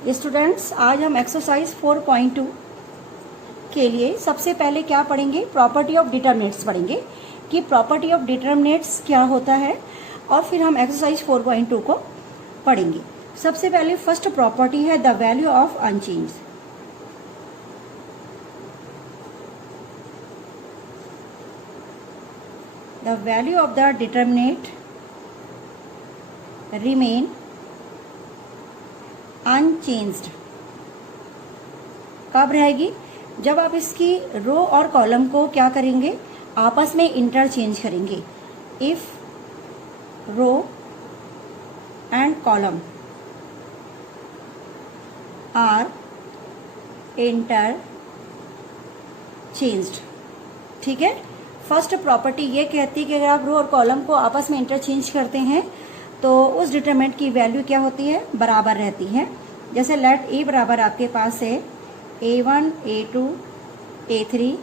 Students, आज हम exercise 4.2 के लिए सबसे पहले क्या पढ़ेंगे, प्रॉपर्टी ऑफ डिटरमिनेट्स पढ़ेंगे कि प्रॉपर्टी ऑफ डिटरमिनेट्स क्या होता है, और फिर हम एक्सरसाइज 4.2 को पढ़ेंगे। सबसे पहले फर्स्ट प्रॉपर्टी है the value of unchanged. The value of the determinate remain unchanged. कब रहेगी? जब आप इसकी रो और कॉलम को क्या करेंगे, आपस में इंटरचेंज करेंगे। If row and column are interchanged. ठीक है, फर्स्ट प्रॉपर्टी ये कहती है कि अगर आप रो और कॉलम को आपस में इंटरचेंज करते हैं तो उस डिटरमिनेंट की वैल्यू क्या होती है, बराबर रहती है। जैसे लेट ए बराबर आपके पास है A1 A2 A3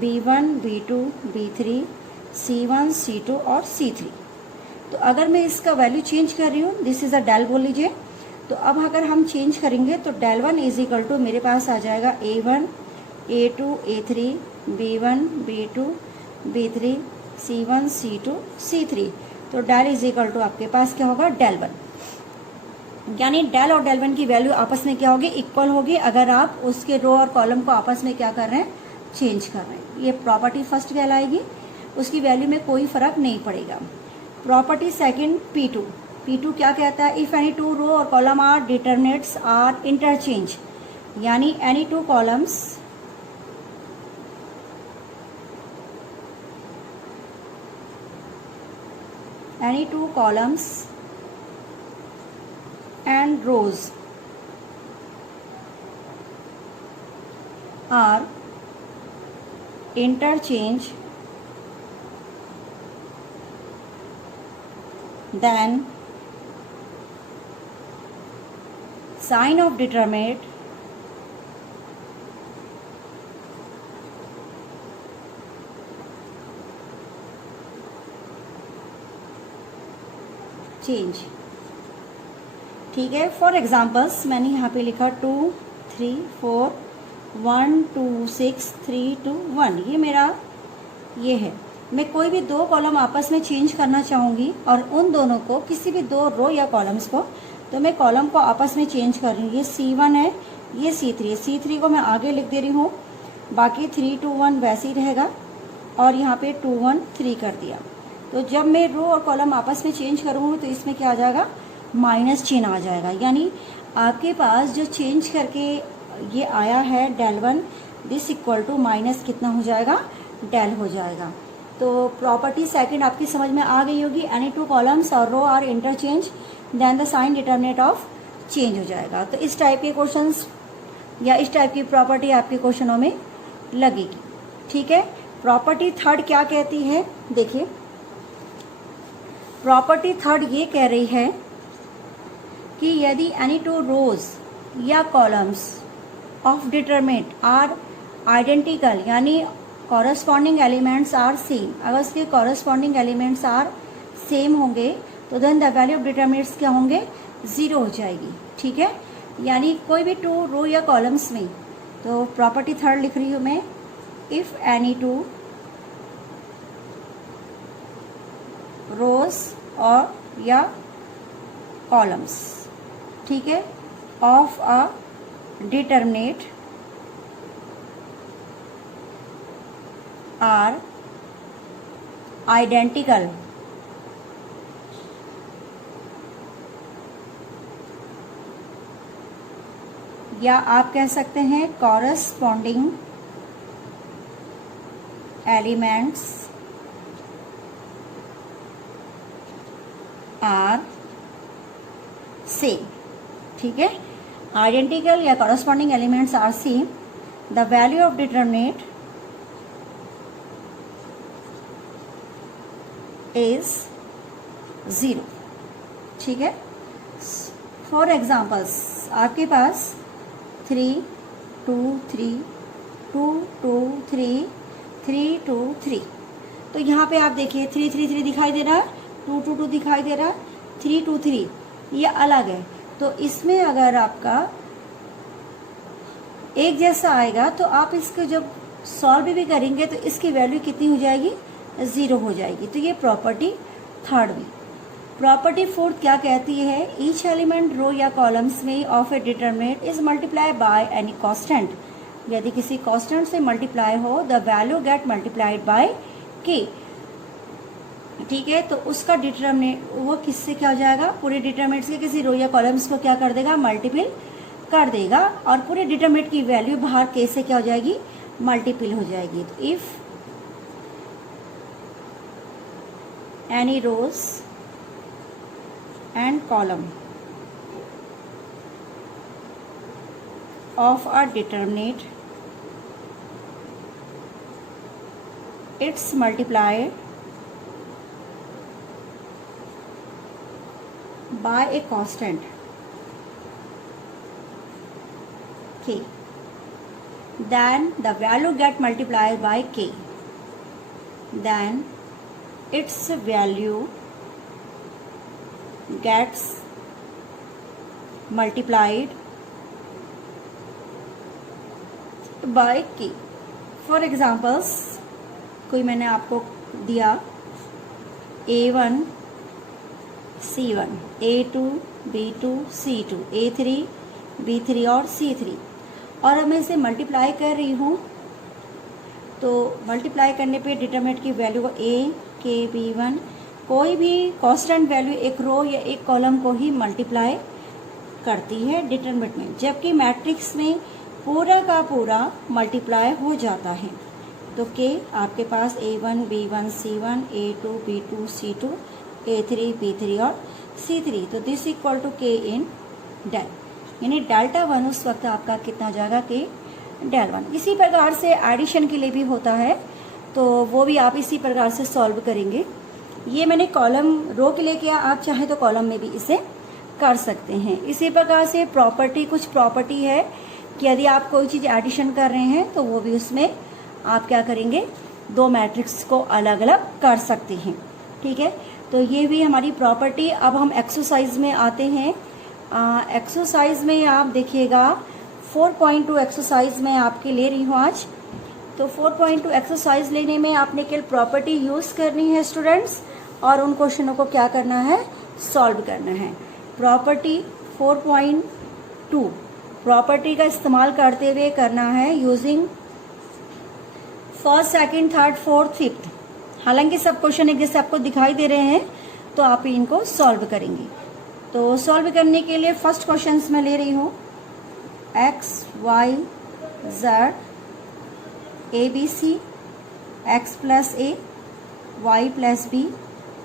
B1 B2 B3 C1 C2 और C3। तो अगर मैं इसका वैल्यू चेंज कर रही हूँ, दिस इज अ डेल बोल लीजिए। तो अब अगर हम चेंज करेंगे तो डेल 1 इज इक्वल टू मेरे पास आ जाएगा A1 A2 A3 B1 B2 B3 C1 C2 C3। तो डेल इज इक्वल टू आपके पास क्या होगा, डेल 1। यानी डेल और डेल 1 की वैल्यू आपस में क्या होगी, इक्वल होगी, अगर आप उसके रो और कॉलम को आपस में क्या कर रहे हैं, चेंज कर रहे हैं। ये प्रॉपर्टी फर्स्ट कहलाएगी, उसकी वैल्यू में कोई फर्क नहीं पड़ेगा। Property second P2। P2 क्या कहता है, इफ एनी टू रो और column are determinants are interchange, यानी any two columns and rows are interchange, then sign of determinate change. ठीक है, फॉर एग्जाम्पल्स मैंने यहाँ पे लिखा 2 3 4 1 2 6 3 2 1। ये मेरा ये है। मैं कोई भी दो कॉलम आपस में चेंज करना चाहूँगी और उन दोनों को, किसी भी दो रो या कॉलम्स को, तो मैं कॉलम को आपस में चेंज कर रही हूँ। ये C1 है, ये C3 है। C3 को मैं आगे लिख दे रही हूँ, बाकी 3 2 1 वैसे ही रहेगा, और यहाँ पे 2 1 3 कर दिया। तो जब मैं रो और कॉलम आपस में चेंज करूँगी तो इसमें क्या आ जाएगा, माइनस चिन्ह आ जाएगा। यानी आपके पास जो चेंज करके ये आया है del 1, this equal to minus कितना हो जाएगा, डेल हो जाएगा। तो प्रॉपर्टी सेकंड आपकी समझ में आ गई होगी। एनी टू कॉलम्स और row are interchange, then the sign determinant of change हो जाएगा। तो इस टाइप के क्वेश्चंस या इस टाइप की प्रॉपर्टी आपके क्वेश्चनों में लगेगी। ठीक है, प्रॉपर्टी थर्ड क्या कहती है, देखिए प्रॉपर्टी थर्ड ये कह रही है कि यदि एनी टू रोज या columns of determinant are identical, यानी कॉरस्पॉन्डिंग एलिमेंट्स आर सेम, अगर उसके कॉरस्पॉन्डिंग एलिमेंट्स आर सेम होंगे तो then the value of determinants क्या होंगे, 0 हो जाएगी। ठीक है, यानी कोई भी टू रो या कॉलम्स में, तो प्रॉपर्टी थर्ड लिख रही हूँ मैं, इफ एनी टू रोज और या कॉलम्स, ठीक है, of a determinant are identical या आप कह सकते हैं कॉरस्पॉन्डिंग एलिमेंट्स आर सेम। ठीक है, आइडेंटिकल या corresponding elements are same, the value of determinant is 0। ठीक है, फॉर एग्जाम्पल्स आपके पास 3 2 3 2 2 3 3 2 3, तो यहाँ पे आप देखिए 3 3 3 दिखाई दे रहा है, 2 2 2 दिखाई दे रहा है, 3 2 3 ये अलग है। तो इसमें अगर आपका एक जैसा आएगा तो आप इसको जब सॉल्व भी करेंगे तो इसकी वैल्यू कितनी हो जाएगी, 0 हो जाएगी। तो ये प्रॉपर्टी थर्ड हुई। प्रॉपर्टी फोर्थ क्या कहती है, ईच एलिमेंट रो या कॉलम्स में of A determinant is multiply by any constant. यदि किसी कांस्टेंट से मल्टीप्लाई हो the value gate multiplied by के। ठीक है, तो उसका डिटरमिनेंट वो किससे क्या हो जाएगा, पूरे डिटरमिनेंट के किसी रो या कॉलम्स को क्या कर देगा, मल्टीपल कर देगा, और पूरे डिटरमिनेंट की वैल्यू बाहर के से क्या हो जाएगी, मल्टीपल हो जाएगी। तो if any rows and column of a determinate it's multiplied by a constant k, then the value get multiplied by k, then its value gets multiplied by k. For examples कोई मैंने आपको दिया A1 C1, A2 B2 C2, A3 B3 और C3, और मैं इसे multiply कर रही हूँ। तो मल्टीप्लाई करने पे डिटरमिनेंट की वैल्यू को A K B1, कोई भी कांस्टेंट वैल्यू एक रो या एक कॉलम को ही मल्टीप्लाई करती है डिटरमिनेंट में, जबकि मैट्रिक्स में पूरा का पूरा मल्टीप्लाई हो जाता है। तो के आपके पास A1 B1 C1 A2 B2 C2 A3 B3 और C3, तो दिस इक्वल टू के इन डेल, यानी डेल्टा 1 उस वक्त आपका कितना हो जाएगा, के डेल 1। इसी प्रकार से एडिशन के लिए भी होता है, तो वो भी आप इसी प्रकार से सॉल्व करेंगे। ये मैंने कॉलम रो के लिए किया, आप चाहे तो कॉलम में भी इसे कर सकते हैं। इसी प्रकार से प्रॉपर्टी, कुछ प्रॉपर्टी है कि यदि आप कोई चीज़ एडिशन कर रहे हैं तो वो भी उसमें आप क्या करेंगे, दो मैट्रिक्स को अलग अलग कर सकते हैं। ठीक है, तो ये भी हमारी प्रॉपर्टी। अब हम एक्सरसाइज में आते हैं। एक्सरसाइज में आप देखिएगा 4.2 एक्सरसाइज मैं आपके ले रही हूँ आज। तो 4.2 एक्सरसाइज लेने में आपने केवल प्रॉपर्टी यूज़ करनी है स्टूडेंट्स, और उन क्वेश्चनों को क्या करना है, सॉल्व करना है। प्रॉपर्टी 4.2 प्रॉपर्टी का इस्तेमाल करते हुए करना है using first second third fourth fifth. हालांकि सब क्वेश्चन एक जैसे आपको दिखाई दे रहे हैं, तो आप इनको सॉल्व करेंगे। तो सॉल्व करने के लिए फर्स्ट क्वेश्चन मैं ले रही हूँ x y z a b c x plus a y plus b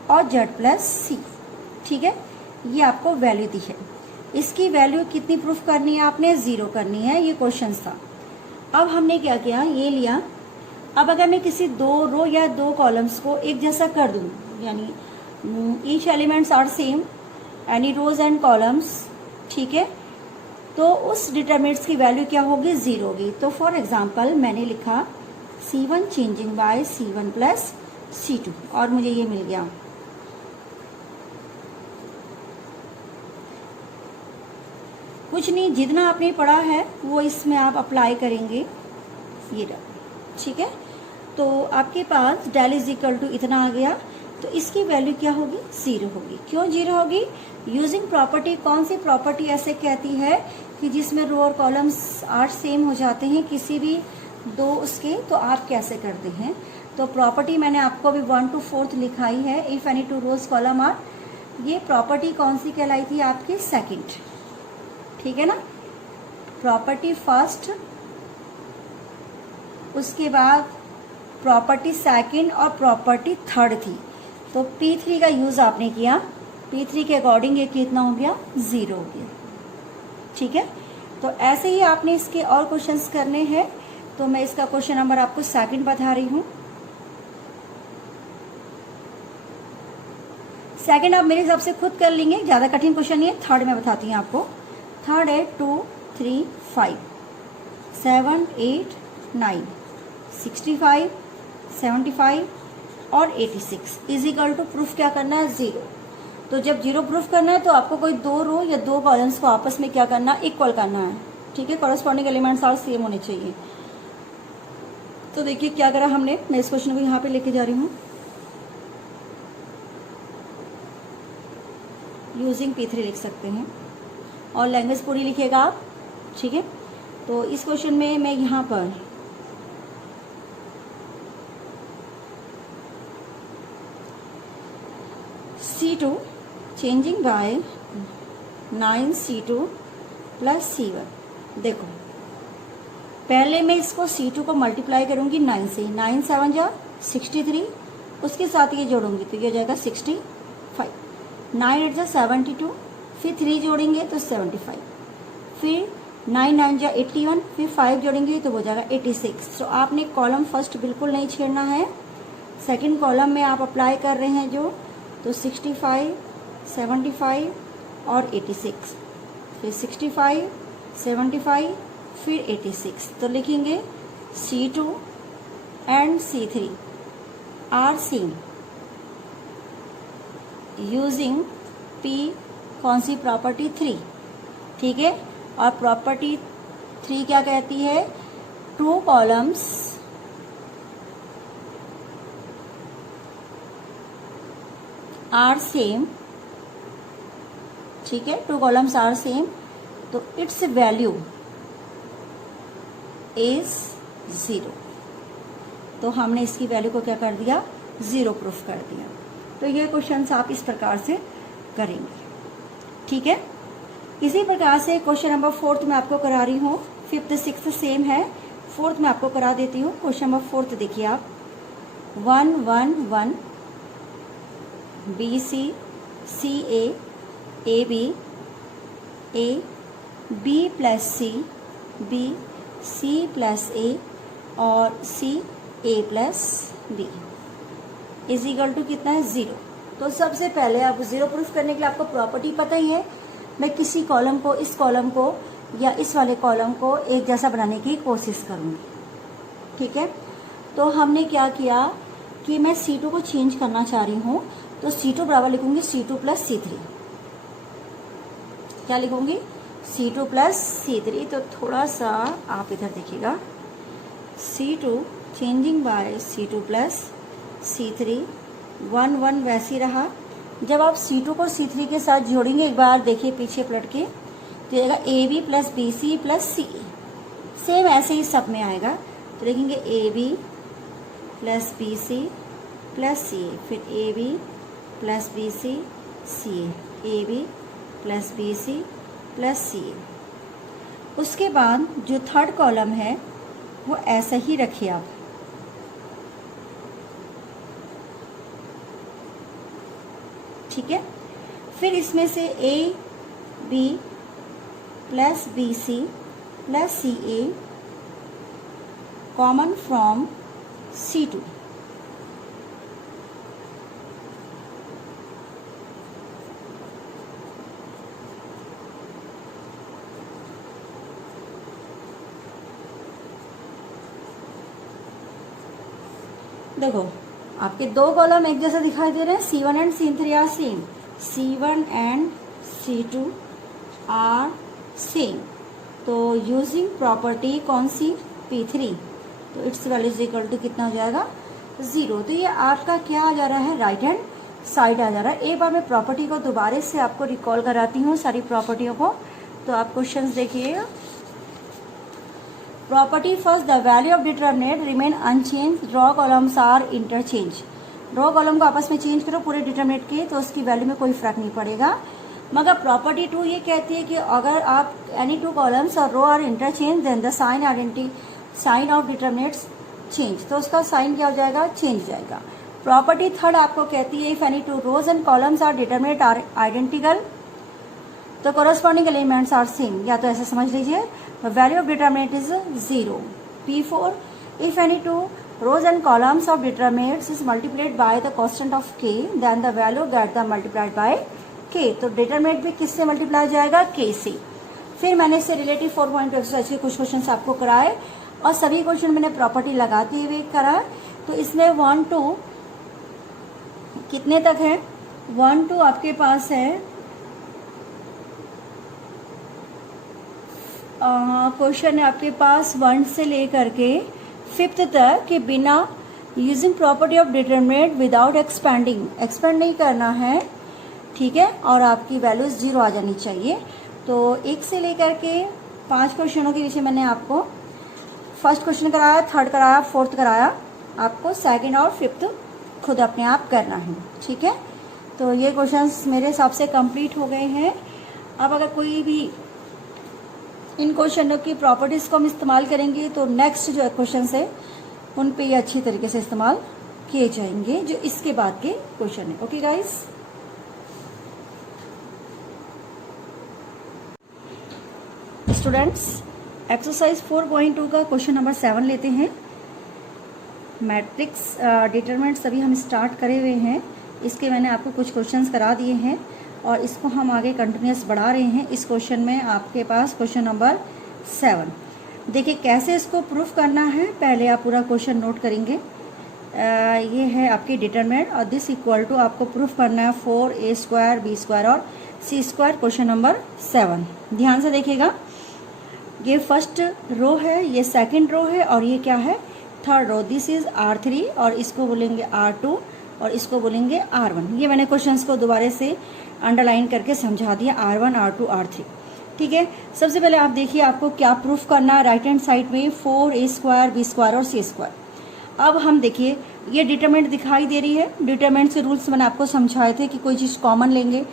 और z प्लस c। ठीक है, ये आपको वैल्यू दी है। इसकी वैल्यू कितनी प्रूफ करनी है, आपने 0 करनी है, ये क्वेश्चन था। अब हमने क्या किया, ये लिया। अब अगर मैं किसी दो रो या दो कॉलम्स को एक जैसा कर दूं, यानी each elements are same any rows and columns, ठीक है, तो उस डिटरमिनेंट्स की वैल्यू क्या होगी, 0 होगी। तो फॉर एग्जांपल मैंने लिखा C1 changing by C1 plus C2 और मुझे ये मिल गया। कुछ नहीं, जितना आपने पढ़ा है वो इसमें आप अप्लाई करेंगे, ये रहा। ठीक है, तो आपके पास डेल इज इक्वल टू इतना आ गया, तो इसकी वैल्यू क्या होगी, 0 होगी। क्यों 0 होगी, यूजिंग प्रॉपर्टी। कौन सी प्रॉपर्टी ऐसे कहती है कि जिसमें रो और कॉलम्स आर सेम हो जाते हैं, किसी भी दो उसके, तो आप कैसे करते हैं। तो प्रॉपर्टी मैंने आपको अभी 1 to 4 लिखाई है। If any two rows column are, ये प्रॉपर्टी कौन सी कहलाई थी आपकी, सेकंड। ठीक है ना, प्रॉपर्टी फर्स्ट, उसके बाद प्रॉपर्टी सेकंड और प्रॉपर्टी थर्ड थी। तो P3 का यूज आपने किया, P3 के अकॉर्डिंग ये कितना हो गया, 0 हो गया। ठीक है, तो ऐसे ही आपने इसके और क्वेश्चंस करने हैं। तो मैं इसका क्वेश्चन नंबर आपको सेकंड बता रही हूँ। सेकंड आप मेरे हिसाब से खुद कर लेंगे, ज्यादा कठिन क्वेश्चन नहीं है। थर्ड में बताती हूँ आपको। थर्ड है 2 3 5 7 8 9 65 75 और 86 इज इक्वल टू प्रूफ क्या करना है, 0। तो जब 0 प्रूफ करना है तो आपको कोई दो रो या दो कॉलम्स को आपस में क्या करना, इक्वल करना है। ठीक है, कॉरस्पॉन्डिंग एलिमेंट्स आर सेम होने चाहिए। तो देखिए क्या करा हमने, मैं इस क्वेश्चन को यहाँ पे लेके जा रही हूँ। यूजिंग P3 लिख सकते हैं और लैंग्वेज पूरी लिखिएगा आप, ठीक है। तो इस क्वेश्चन में मैं यहाँ पर C2 changing bye 9C2 plus C1। देखो पहले मैं इसको C2 को मल्टीप्लाई करूंगी 9 से, 9 7 जा 63, उसके साथ ये जोड़ूंगी तो ये हो जाएगा 65, 9 8 जा 72, फिर 3 जोड़ेंगे तो 75, फिर 9 9 जा 81, फिर 5 जोड़ेंगे तो हो जाएगा 86। तो आपने कॉलम फर्स्ट बिल्कुल नहीं छेड़ना है, सेकंड कॉलम में आप अप्लाई कर रहे हैं जो, तो 65 75 और 86, फिर 65 75 फिर 86। तो लिखेंगे C2 and C3 are same using P कौन सी प्रॉपर्टी 3, ठीक है। और प्रॉपर्टी 3 क्या कहती है, टू कॉलम्स आर सेम, ठीक है, टू कॉलम्स आर सेम, तो इट्स वैल्यू इज 0। तो हमने इसकी वैल्यू को क्या कर दिया, 0 प्रूफ कर दिया। तो ये क्वेश्चंस आप इस प्रकार से करेंगे, ठीक है। इसी प्रकार से क्वेश्चन नंबर 4 में आपको करा रही हूँ, 5th 6th सेम है, 4th में आपको करा देती हूँ। क्वेश्चन नंबर 4 देखिए आप, 1 1 1 BC CA AB A B plus C B C plus A और C A plus B is equal to कितना है, 0। तो सबसे पहले आप 0 प्रूफ करने के लिए आपको प्रॉपर्टी पता ही है, मैं किसी कॉलम को, इस कॉलम को या इस वाले कॉलम को एक जैसा बनाने की कोशिश करूँगी, ठीक है। तो हमने क्या किया कि मैं C2 को चेंज करना चाह रही हूँ, तो C2 बराबर लिखूंगी C2 प्लस C3। क्या लिखूंगी, C2 प्लस C3। तो थोड़ा सा आप इधर देखिएगा, C2 changing by C2 plus C3, 1 1 वैसे रहा। जब आप C2 को C3 के साथ जोड़ेंगे, एक बार देखिए पीछे पलट के, तो आएगा AB plus BC plus CA, same ऐसे ही सब में आएगा। तो लिखेंगे AB plus BC plus CA, फिर AB plus BC CA, AB plus BC plus CA। उसके बाद जो थर्ड कॉलम है वो ऐसा ही रखिए आप, ठीक है। फिर इसमें से AB plus BC plus CA common from C2, देखो आपके दो कॉलम एक जैसा दिखाई दे रहे हैं, C1 and C3 are same, C1 and C2 are same. तो यूजिंग प्रॉपर्टी कौन सी, P3, तो its value is equal to कितना हो जाएगा, 0। तो ये आपका क्या आ जा रहा है, राइट हैंड साइड आ जा रहा है। एक बार मैं प्रॉपर्टी को दोबारा से आपको रिकॉल कराती हूँ सारी प्रॉपर्टियों को, तो आप क्वेश्चंस देखिएगा। Property first, the value of determinant remain unchange, row columns are interchange. Row column को आपस में चेंज करो पूरे डिटरमिनेंट के, तो उसकी वैल्यू में कोई फर्क नहीं पड़ेगा। मगर प्रॉपर्टी 2 ये कहती है कि अगर आप एनी टू कॉलम्स और row are interchange, then the sign of determinants change, तो उसका साइन क्या हो जाएगा, चेंज जाएगा। प्रॉपर्टी थर्ड आपको कहती है if any two rows and columns are determinant are identical, तो कोरस्पॉन्डिंग एलिमेंट्स आर सेम, या तो ऐसा समझ लीजिए value of determinant is 0। P4 if any two rows and columns of determinants is multiplied by the constant of k, then the value get the multiplied by k। तो determinant भी किससे multiply जाएगा, k से। फिर मैंने इससे relative 4.2 exercise के कुछ क्वेश्चन आपको कराए और सभी क्वेश्चन मैंने प्रॉपर्टी लगाते हुए करा। तो इसमें 1 2 कितने तक है, 1 2 आपके पास है क्वेश्चन है आपके पास 1 से लेकर के 5th तक कि बिना using property of determinant without expanding, expand नहीं करना है, ठीक है, और आपकी वैल्यूज 0 आ जानी चाहिए। तो 1 से लेकर के 5 क्वेश्चनों के विषय मैंने आपको फर्स्ट क्वेश्चन कराया, थर्ड कराया, फोर्थ कराया, आपको सेकंड और फिफ्थ खुद अपने आप करना है, ठीक है। तो ये क्वेश्चंस मेरे हिसाब से कंप्लीट हो गए हैं। अब अगर कोई भी इन क्वेश्चनों की प्रॉपर्टीज़ को हम इस्तेमाल करेंगे तो नेक्स्ट जो क्वेश्चन है उन पे ये अच्छी तरीके से इस्तेमाल किए जाएंगे जो इसके बाद के क्वेश्चन है। ओके गाइस, स्टूडेंट्स एक्सरसाइज 4.2 का क्वेश्चन नंबर 7 लेते हैं। मैट्रिक्स डिटरमिनेंट्स अभी हम स्टार्ट करे हुए हैं, इसके मैंने आपको कुछ क्वेश्चंस करा दिए हैं और इसको हम आगे कंटिन्यूस बढ़ा रहे हैं। इस क्वेश्चन में आपके पास क्वेश्चन नंबर 7, देखिए कैसे इसको प्रूफ करना है, पहले आप पूरा क्वेश्चन नोट करेंगे। ये है आपकी डिटरमिनेंट और दिस इक्वल टू आपको प्रूफ करना है 4a² b² और c², क्वेश्चन नंबर 7। ध्यान से देखिएगा, ये फर्स्ट रो है, ये सेकंड रो है और ये क्या है, third row. This is R3 और इसको बोलेंगे R2 और इसको बोलेंगे R1। ये मैंने क्वेश्चंस को दोबारा से अंडरलाइन करके समझा दिया, R1 R2 R3, ठीक है। सबसे पहले आप देखिए आपको क्या प्रूफ करना है, राइट हैंड साइड में 4a² b² और c²। अब हम देखिए ये डिटरमिनेंट दिखाई दे रही है। डिटरमिनेंट से रूल्स मैंने आपको समझाए थे कि कोई चीज़ कॉमन लेंगे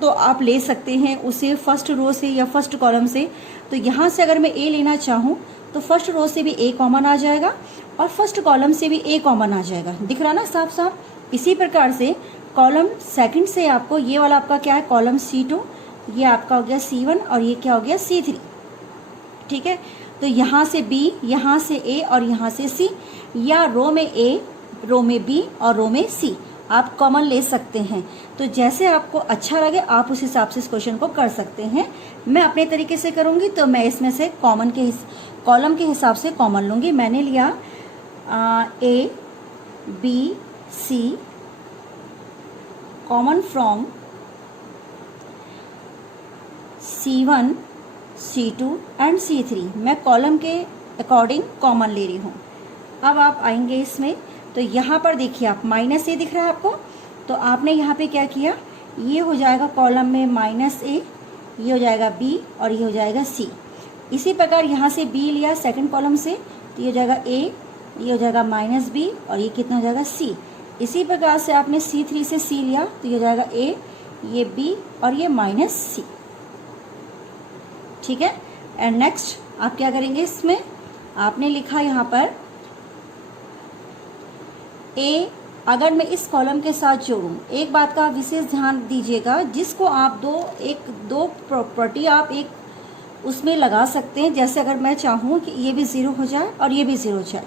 तो आप ले सकते हैं उसे फर्स्ट रो से या फर्स्ट कॉलम से। तो यहाँ से अगर मैं a लेना चाहूँ तो फर्स्ट रो से भी a कॉमन आ जाएगा और फर्स्ट कॉलम से भी a कॉमन आ जाएगा, दिख रहा ना साफ साफ। इसी प्रकार से कॉलम सेकंड से आपको ये वाला आपका क्या है, कॉलम C2, ये आपका हो गया C1 और ये क्या हो गया C3, ठीक है। तो यहाँ से B, यहाँ से A और यहाँ से C, या रो में A, रो में B और रो में C आप कॉमन ले सकते हैं। तो जैसे आपको अच्छा लगे आप उस हिसाब से इस क्वेश्चन को कर सकते हैं। मैं अपने तरीके से करूँगी तो मैं इसमें से कॉमन के कॉलम के हिसाब से कॉमन लूँगी। मैंने लिया A B C common from C1 C2 and C3। मैं कॉलम के अकॉर्डिंग कॉमन ले रही हूँ। अब आप आएंगे इसमें तो यहाँ पर देखिए आप -a दिख रहा है आपको, तो आपने यहाँ पे क्या किया, ये हो जाएगा कॉलम में -a, ये हो जाएगा B और ये हो जाएगा C। इसी प्रकार यहाँ से B लिया सेकंड कॉलम से तो ये हो जाएगा A, ये हो जाएगा -b और ये कितना हो जाएगा C। इसी प्रकार से आपने C3 से C लिया तो ये हो जाएगा A, ये B और ये -c, ठीक है। एंड नेक्स्ट आप क्या करेंगे, इसमें आपने लिखा यहाँ पर A अगर मैं इस कॉलम के साथ जोड़ूं, एक बात का विशेष ध्यान दीजिएगा, जिसको आप दो प्रॉपर्टी आप एक उसमें लगा सकते हैं। जैसे अगर मैं चाहूँ कि ये भी 0 हो जाए और ये भी 0 हो जाए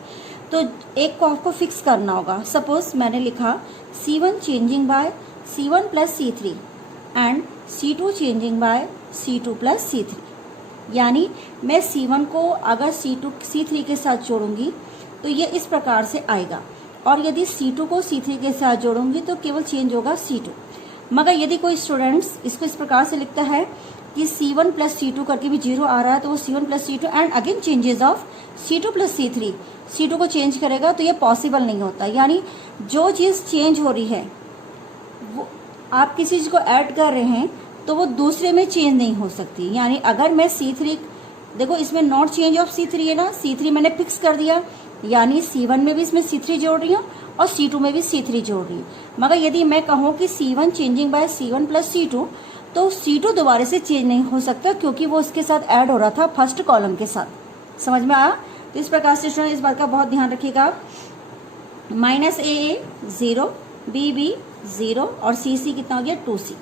तो एक को आपको फिक्स करना होगा। सपोज मैंने लिखा C1 changing by C1 plus C3 and C2 changing by C2 plus C3, यानी मैं C1 को अगर C2 C3 के साथ जोड़ूंगी तो ये इस प्रकार से आएगा और यदि C2 को C3 के साथ जोड़ूंगी तो केवल चेंज होगा C2। मगर यदि कोई स्टूडेंट्स इसको इस प्रकार से लिखता है कि C1 प्लस C2 करके भी 0 आ रहा है तो वो C1 plus C2 and again changes of C2 plus C3 C2 को चेंज करेगा, तो ये पॉसिबल नहीं होता। यानी जो चीज़ चेंज हो रही है वो आप किसी चीज़ को ऐड कर रहे हैं तो वो दूसरे में चेंज नहीं हो सकती। यानी अगर मैं C3, देखो इसमें नॉट चेंज ऑफ C3 है ना, C3 मैंने फिक्स कर दिया, यानी C1 में भी इसमें C3 जोड़ रही हूँ और C2 में भी C3 जोड़ रही हूँ। मगर यदि मैं कहूँ कि C1 changing by C1 plus C2 तो C2 दोबारा से चेंज नहीं हो सकता क्योंकि वो उसके साथ ऐड हो रहा था फर्स्ट कॉलम के साथ। समझ में आया? तो इस प्रकार से स्टूडेंट इस बात का बहुत ध्यान रखिएगा। -a 0, b 0 और c कितना हो गया 2c,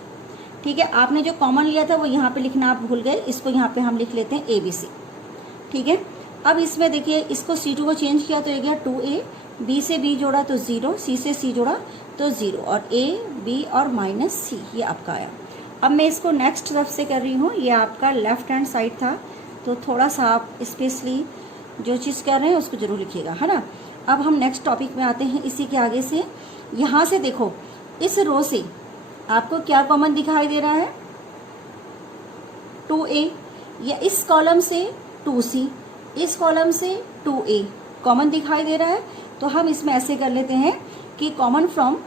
ठीक है। आपने जो कॉमन लिया था वो यहाँ पे लिखना आप भूल गए, इसको यहाँ पे हम लिख लेते हैं ABC, ठीक है। अब इसमें देखिए इसको C2 को चेंज किया तो ये गया 2a, B से B जोड़ा तो 0, C से C जोड़ा तो 0 और A B और -c ये आपका आया। अब मैं इसको नेक्स्ट तरफ से कर रही हूँ, ये आपका लेफ्ट हैंड साइड था तो थोड़ा सा आप स्पेशली जो चीज़ कर रहे हैं उसको जरूर लिखिएगा, है ना। अब हम नेक्स्ट टॉपिक में आते हैं। इसी के आगे से यहाँ से देखो इस रो से आपको क्या कॉमन दिखाई दे रहा है, 2a, या इस कॉलम से 2C, इस कॉलम से 2A कॉमन दिखाई दे रहा है, तो हम इसमें ऐसे कर लेते हैं कि common from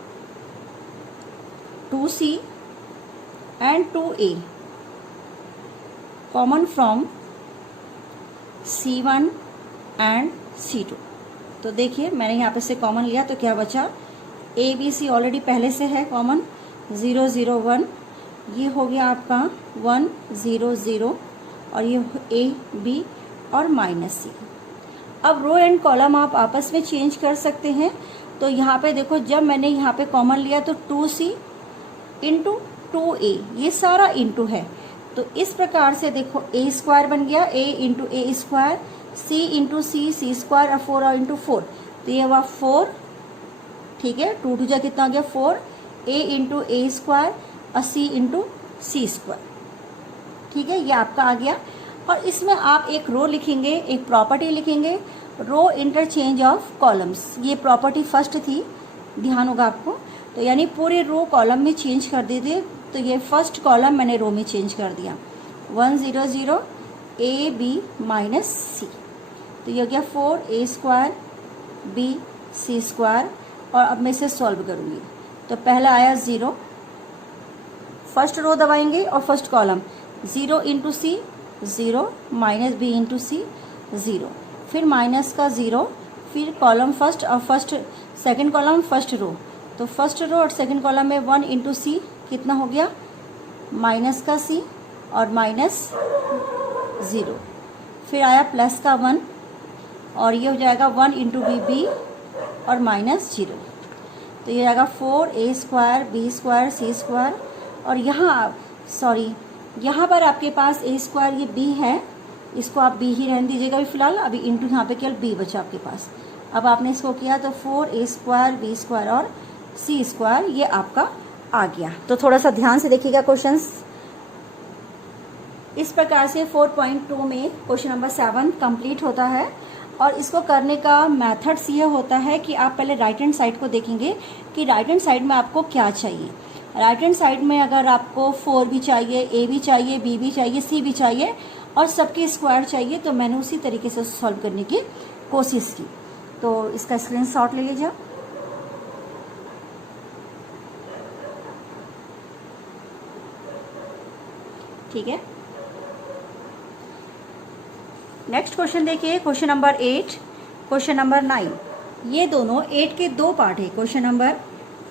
2C and 2A, common from C1 and C2। तो देखिए मैंने यहाँ पे से कॉमन लिया तो क्या बचा, ABC ऑलरेडी पहले से है कॉमन, 0 0 1, ये हो गया आपका 1 0 0, और ये AB और -C। अब रो एंड कॉलम आप आपस में चेंज कर सकते हैं। तो यहाँ पे देखो, जब मैंने यहाँ पे कॉमन लिया तो 2C इंटू 2A, ये सारा इंटू है, तो इस प्रकार से देखो A स्क्वायर बन गया, A into A square, C into C square, और 4 इंटू 4, तो ये हुआ 4, ठीक है, 2 2 कितना हो गया 4, A इंटू A स्क्वायर और C इंटू C स्क्वायर, ठीक है, ये आपका आ गया। और इसमें आप एक रो लिखेंगे, एक प्रॉपर्टी लिखेंगे, रो इंटरचेंज ऑफ कॉलम्स, ये प्रॉपर्टी फर्स्ट थी, ध्यान होगा आपको। तो यानी पूरे रो कॉलम में चेंज कर दीजिए, तो ये फर्स्ट कॉलम मैंने रो में चेंज कर दिया, 1 0 0 AB -C, तो ये हो गया 4A square B C square. और अब मैं इसे सॉल्व करूँगी, तो पहला आया 0, फर्स्ट रो दबाएंगे और first column 0 into C 0, -B into C 0, फिर माइनस का 0, फिर कॉलम फर्स्ट और first second column first row, तो फर्स्ट रो और सेकंड कॉलम में 1 इंटू C कितना हो गया, माइनस का C और -0, फिर आया प्लस का 1, और ये हो जाएगा 1 इंटू B और -0, तो ये आएगा 4A square B square C square. और यहाँ यहाँ पर आपके पास A स्क्वायर ये B है, इसको आप B ही रहने दीजिएगा अभी फिलहाल, अभी इंटू यहाँ पे केवल B बचा आपके पास। अब आपने इसको किया तो 4A स्क्वायर B स्क्वायर और C स्क्वायर ये आपका आ गया। तो थोड़ा सा ध्यान से देखिएगा क्वेश्चंस। इस प्रकार से 4.2 में क्वेश्चन नंबर 7 कंप्लीट होता है। और इसको करने का मेथड्स ये होता है कि आप पहले राइट हैंड साइड को देखेंगे कि राइट हैंड साइड में आपको क्या चाहिए। राइट हैंड साइड में अगर आपको 4 भी चाहिए, A भी चाहिए, B भी चाहिए, C भी चाहिए और सबके स्क्वायर चाहिए, तो मैंने उसी तरीके से सॉल्व करने की कोशिश की। तो इसका स्क्रीनशॉट ले लीजिए। ठीक है, नेक्स्ट क्वेश्चन देखिए, क्वेश्चन नंबर 8, क्वेश्चन नंबर 9। ये दोनों 8 के 2 पार्ट है, क्वेश्चन नंबर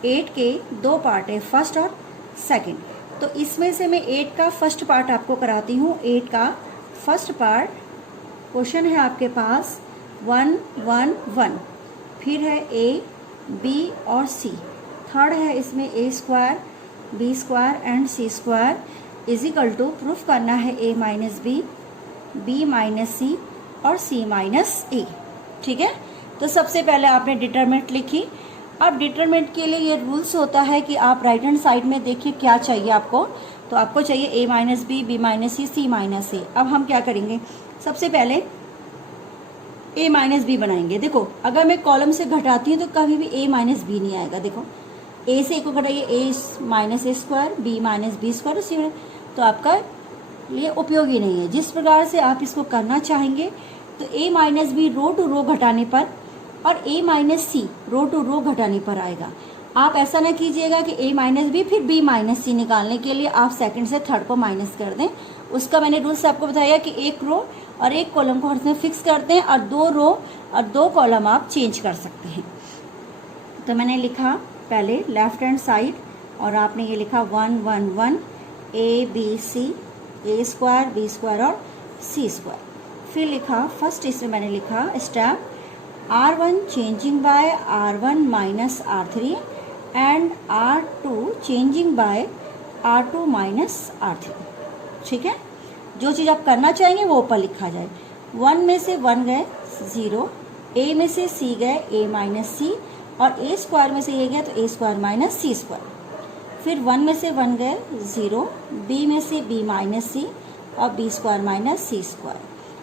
8 के 2 पार्ट है, फर्स्ट और सेकंड। तो इसमें से मैं 8 का फर्स्ट पार्ट आपको कराती हूँ। 8 का फर्स्ट पार्ट क्वेश्चन है आपके पास 1 1 1, फिर है A B और C, थर्ड है इसमें A square B square and C square is equal to proof करना है A minus B, B minus C और C माइनस A। ठीक है, तो सबसे पहले आपने डिटरमिनेंट लिखी। अब डिटरमिनेंट के लिए ये रूल्स होता है कि आप राइट हैंड साइड में देखिए क्या चाहिए आपको। तो आपको चाहिए A minus B, B minus C, C minus A। अब हम क्या करेंगे, सबसे पहले A माइनस B बनाएंगे। देखो अगर मैं कॉलम से घटाती हूँ तो कभी भी A माइनस B नहीं आएगा। देखो A से A को घटाइए, A minus A square, B minus B square, C, तो आपका ये उपयोगी नहीं है। जिस प्रकार से आप इसको करना चाहेंगे तो A minus B row to row घटाने पर और A minus C row to row घटाने पर आएगा। आप ऐसा ना कीजिएगा कि A माइनस B फिर B माइनस C निकालने के लिए आप सेकंड से थर्ड को माइनस कर दें। उसका मैंने रूल्स आपको बताया कि एक रो और एक कॉलम को उसमें फिक्स करते हैं और 2 रो और 2 कॉलम आप चेंज कर सकते हैं। तो मैंने लिखा पहले लेफ्ट हैंड साइड और आपने ये लिखा 1 1 1 A B C, A square B square और C स्क्वायर। फिर लिखा फर्स्ट इसमें मैंने लिखा step R1 changing by R1 minus R3 and R2 changing by R2 minus R3। ठीक है, जो चीज़ आप करना चाहेंगे वो ऊपर लिखा जाए। 1 में से 1 गए 0, A में से C गए A माइनस C और A स्क्वायर में से ये गया तो A square minus C square. फिर 1 में से 1 गए 0, B में से B माइनस C और B square minus C square.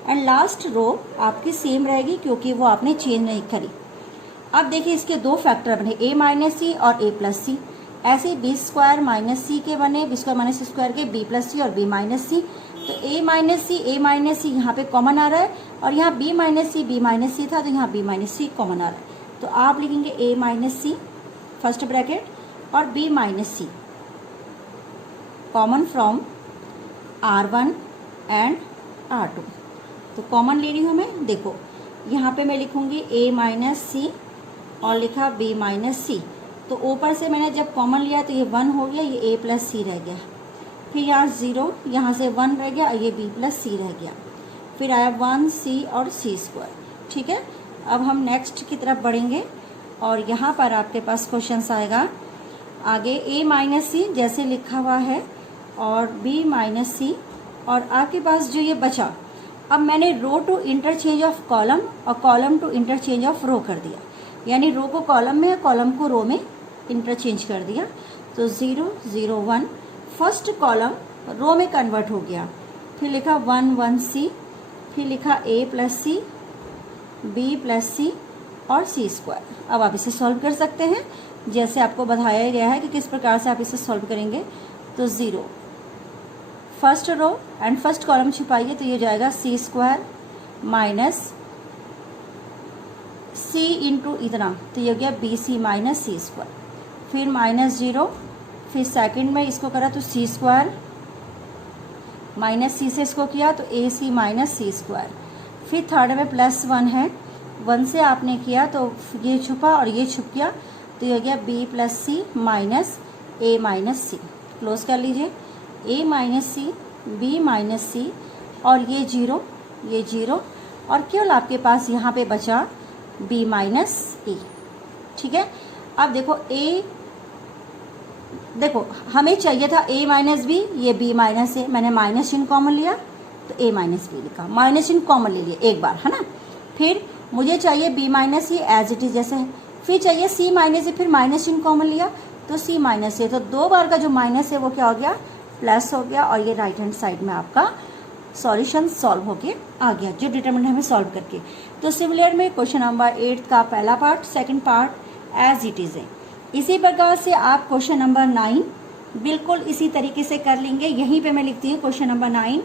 And last row आपकी सेम रहेगी क्योंकि वो आपने चेंज नहीं करी। अब देखिए इसके 2 फैक्टर बने, A माइनस C और A प्लस C। ऐसे ही बी स्क्वायर माइनस सी के बने, B square minus c square के बी प्लस सी और बी माइनस सी। तो ए माइनस सी यहाँ पे कॉमन आ रहा है और यहाँ बी माइनस सी था तो यहाँ बी माइनस सी कॉमन आ रहा है। तो आप लिखेंगे A minus C first bracket और B minus C common from R1 and R2। तो कॉमन ले रही हूँ मैं, देखो यहाँ पे मैं लिखूंगी a माइनस सी और लिखा b माइनस सी। तो ऊपर से मैंने जब कॉमन लिया तो ये 1 हो गया, ये a प्लस सी रह गया। फिर यहाँ 0, यहाँ से 1 रह गया, ये b प्लस सी रह गया। फिर आया 1 c और c स्क्वायर। ठीक है, अब हम नेक्स्ट की तरफ बढ़ेंगे और यहाँ पर आपके पास क्वेश्चंस आएगा आगे a माइनस सी जैसे लिखा हुआ है और b माइनस सी और आपके पास जो ये बचा, अब मैंने रो टू इंटरचेंज ऑफ कॉलम और कॉलम टू इंटरचेंज ऑफ रो कर दिया, यानी रो को कॉलम में कॉलम को रो में इंटरचेंज कर दिया। तो 0 0 1 फर्स्ट कॉलम रो में कन्वर्ट हो गया। फिर लिखा 1 1 सी, फिर लिखा a plus c b plus c और c स्क्वायर। अब आप इसे सॉल्व कर सकते हैं जैसे आपको बताया गया है कि किस प्रकार से आप इसे सॉल्व करेंगे। तो 0 first row and first column छुपाइए तो ये जाएगा c square minus c into इतना, तो ये हो गया b c minus c square. फिर माइनस 0, फिर सेकंड में इसको करा तो c स्क्वायर माइनस सी से इसको किया तो ए सी माइनस सी स्क्वायर। फिर थर्ड में प्लस 1 है, 1 से आपने किया तो ये छुपा और ये छुप गया, तो ये हो गया b plus c minus a minus c. Close कर लीजिए, a minus c b minus c और ये 0 ये 0 और केवल आपके पास यहाँ पे बचा b माइनस ए। ठीक है, अब देखो a, देखो हमें चाहिए था a माइनस बी, ये b माइनस ए, मैंने माइनस इन कॉमन लिया तो a माइनस बी लिखा, माइनस इन कॉमन ले लिए एक बार, है ना। फिर मुझे चाहिए b minus A as it is जैसे है, फिर चाहिए c माइनस ए, फिर माइनस इन कॉमन लिया तो c माइनस ए, तो 2 बार का जो माइनस है वो क्या हो गया, प्लस हो गया और ये राइट हैंड साइड में आपका सॉल्यूशन सॉल्व होके आ गया जो डिटरमिनेंट हमें सॉल्व करके। तो सिमिलर में क्वेश्चन नंबर 8 का पहला part, second part as it is है। इसी प्रकार से आप क्वेश्चन नंबर 9 बिल्कुल इसी तरीके से कर लेंगे। यहीं पे मैं लिखती हूँ question number 9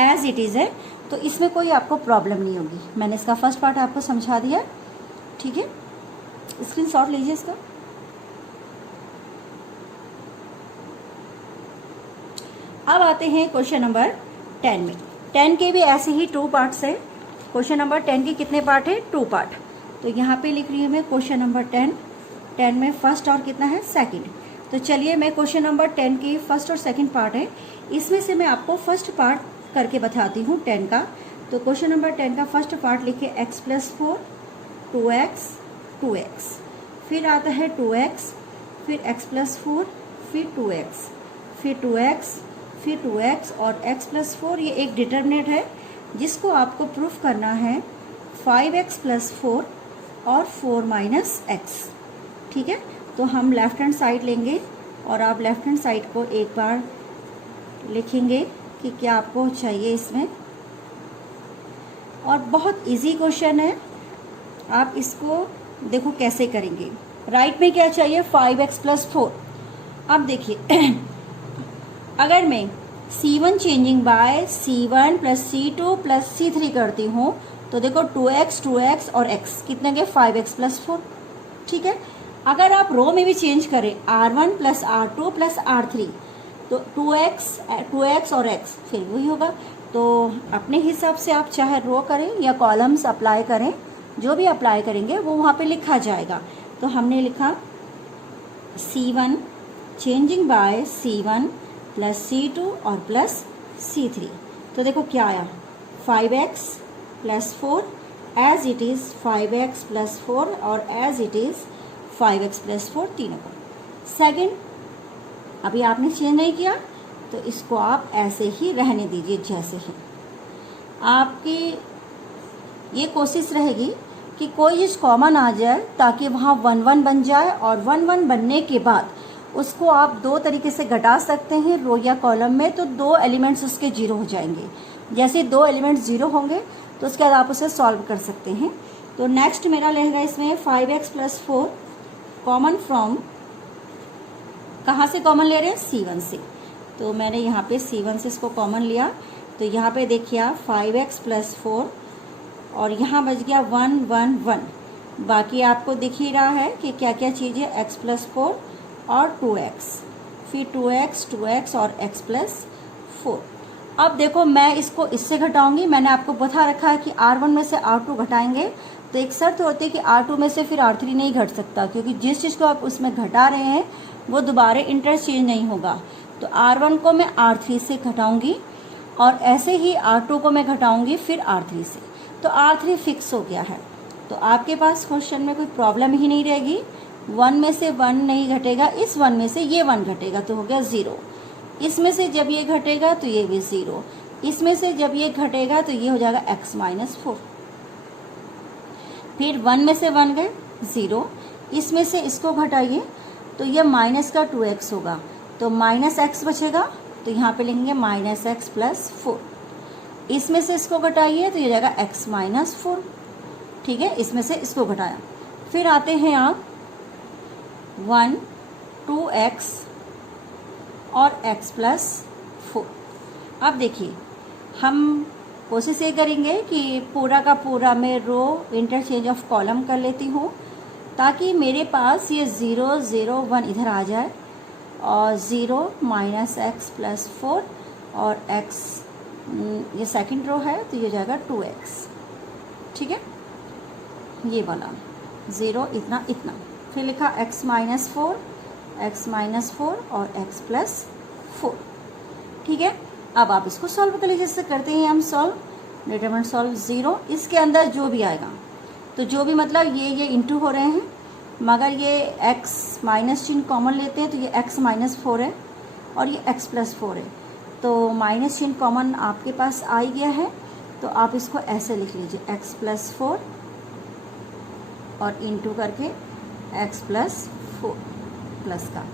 as it is है, तो इसमें कोई आपको प्रॉब्लम नहीं होगी। मैंने इसका फर्स्ट पार्ट आपको समझा दिया। ठीक है, स्क्रीनशॉट लीजिए इसका। अब आते हैं क्वेश्चन नंबर 10 में। 10 के भी ऐसे ही 2 पार्ट्स है। क्वेश्चन नंबर 10 के कितने पार्ट है, 2 पार्ट। तो यहाँ पे लिख रही हूँ मैं क्वेश्चन नंबर 10 में फर्स्ट और कितना है, सेकंड। तो चलिए मैं क्वेश्चन नंबर 10 की फर्स्ट और सेकंड पार्ट है, इसमें से मैं आपको फर्स्ट पार्ट करके बताती हूँ 10 का। तो क्वेश्चन नंबर 10 का फर्स्ट पार्ट लिखिए x प्लस 4 2x, फिर आता है 2x, फिर x प्लस 4, फिर 2x, फिर 2x, फिर 2x और x प्लस 4। ये एक डिटरमिनेंट है जिसको आपको प्रूफ करना है 5x प्लस 4 और 4 माइनस x। ठीक है, तो हम लेफ्ट हैंड साइड लेंगे और आप लेफ्ट हैंड साइड को एक बार लिखेंगे कि क्या आपको चाहिए इसमें। और बहुत इजी क्वेश्चन है, आप इसको देखो कैसे करेंगे। राइट में क्या चाहिए, 5x प्लस 4। अब देखिए अगर मैं C1 changing by C1 plus C2 plus C3 करती हूँ तो देखो 2x और x कितने गए, 5x प्लस 4। ठीक है, अगर आप रो में भी चेंज करें R1 plus R2 plus R3 तो 2x और x फिर वही होगा। तो अपने हिसाब से आप चाहे रो करें या कॉलम्स अप्लाई करें, जो भी अप्लाई करेंगे वो वहाँ पे लिखा जाएगा। तो हमने लिखा C1 changing by C1 plus C2 और प्लस C3। तो देखो क्या आया, 5x plus 4 as it is 5x plus 4 और as it is 5x plus 4 तीनों को। सेकंड, अभी आपने चेंज नहीं किया तो इसको आप ऐसे ही रहने दीजिए जैसे है। आपकी ये कोशिश रहेगी कि कोई चीज़ कॉमन आ जाए ताकि वहाँ 1 1 बन जाए और 1 1 बनने के बाद उसको आप 2 तरीके से घटा सकते हैं रो या कॉलम में, तो 2 एलिमेंट्स उसके 0 हो जाएंगे। जैसे 2 एलिमेंट्स 0 होंगे तो उसके बाद आप उसे सॉल्व कर सकते हैं। तो नेक्स्ट मेरा रहेगा इसमें 5x प्लस 4 कॉमन फ्रॉम कहाँ से कॉमन ले रहे हैं, C1 से। तो मैंने यहाँ पे C1 से इसको कॉमन लिया, तो यहाँ पे देखिए आप 5x + 4 और यहाँ बच गया 1 1 1। बाकी आपको दिख ही रहा है कि क्या क्या चीज़ है, x + 4 और 2x, फिर 2x 2x और x + 4। अब देखो मैं इसको इससे घटाऊंगी। मैंने आपको बता रखा है कि R1 में से R2 घटाएंगे तो एक शर्त होती है कि R2 में से फिर R3 नहीं घट सकता, क्योंकि जिस चीज़ को आप उसमें घटा रहे हैं वो दोबारा इंटरचेंज नहीं होगा। तो R1 को मैं R3 से घटाऊंगी और ऐसे ही R2 को मैं घटाऊंगी फिर R3 से, तो R3 फिक्स हो गया है। तो आपके पास क्वेश्चन में कोई प्रॉब्लम ही नहीं रहेगी। 1 में से 1 नहीं घटेगा, इस 1 में से ये 1 घटेगा तो हो गया 0। इसमें से जब ये घटेगा तो ये भी 0, इसमें से जब ये घटेगा तो ये हो जाएगा x - 4। फिर 1 में से 1 गए 0, इसमें से इसको घटाइए तो ये माइनस का 2x होगा, तो -x बचेगा, तो यहाँ पे लिखेंगे -x + 4। इसमें से इसको घटाइए तो ये जाएगा x - 4। ठीक है, इसमें से इसको घटाया। फिर आते हैं आप 1 2x और x + 4। अब देखिए हम कोशिश ये करेंगे कि पूरा का पूरा मैं रो इंटरचेंज ऑफ कॉलम कर लेती हूँ, ताकि मेरे पास ये 0 0 1 इधर आ जाए और 0 -x + 4 और x, ये सेकंड रो है तो ये जाएगा 2x। ठीक है, ये वाला 0 इतना इतना, फिर लिखा x - 4 x - 4 और x + 4। ठीक है, अब आप इसको सॉल्व कर लीजिए। जैसे करते हैं हम सॉल्व, डिटरमिनेंट सॉल्व 0, इसके अंदर जो भी आएगा तो जो भी मतलब ये इंटू हो रहे हैं, मगर ये x माइनस चिन्ह कॉमन लेते हैं तो ये x - 4 है और ये x + 4 है, तो माइनस चिन्ह कॉमन आपके पास आ गया है। तो आप इसको ऐसे लिख लीजिए x + 4 और इंटू करके x + 4 प्लस का,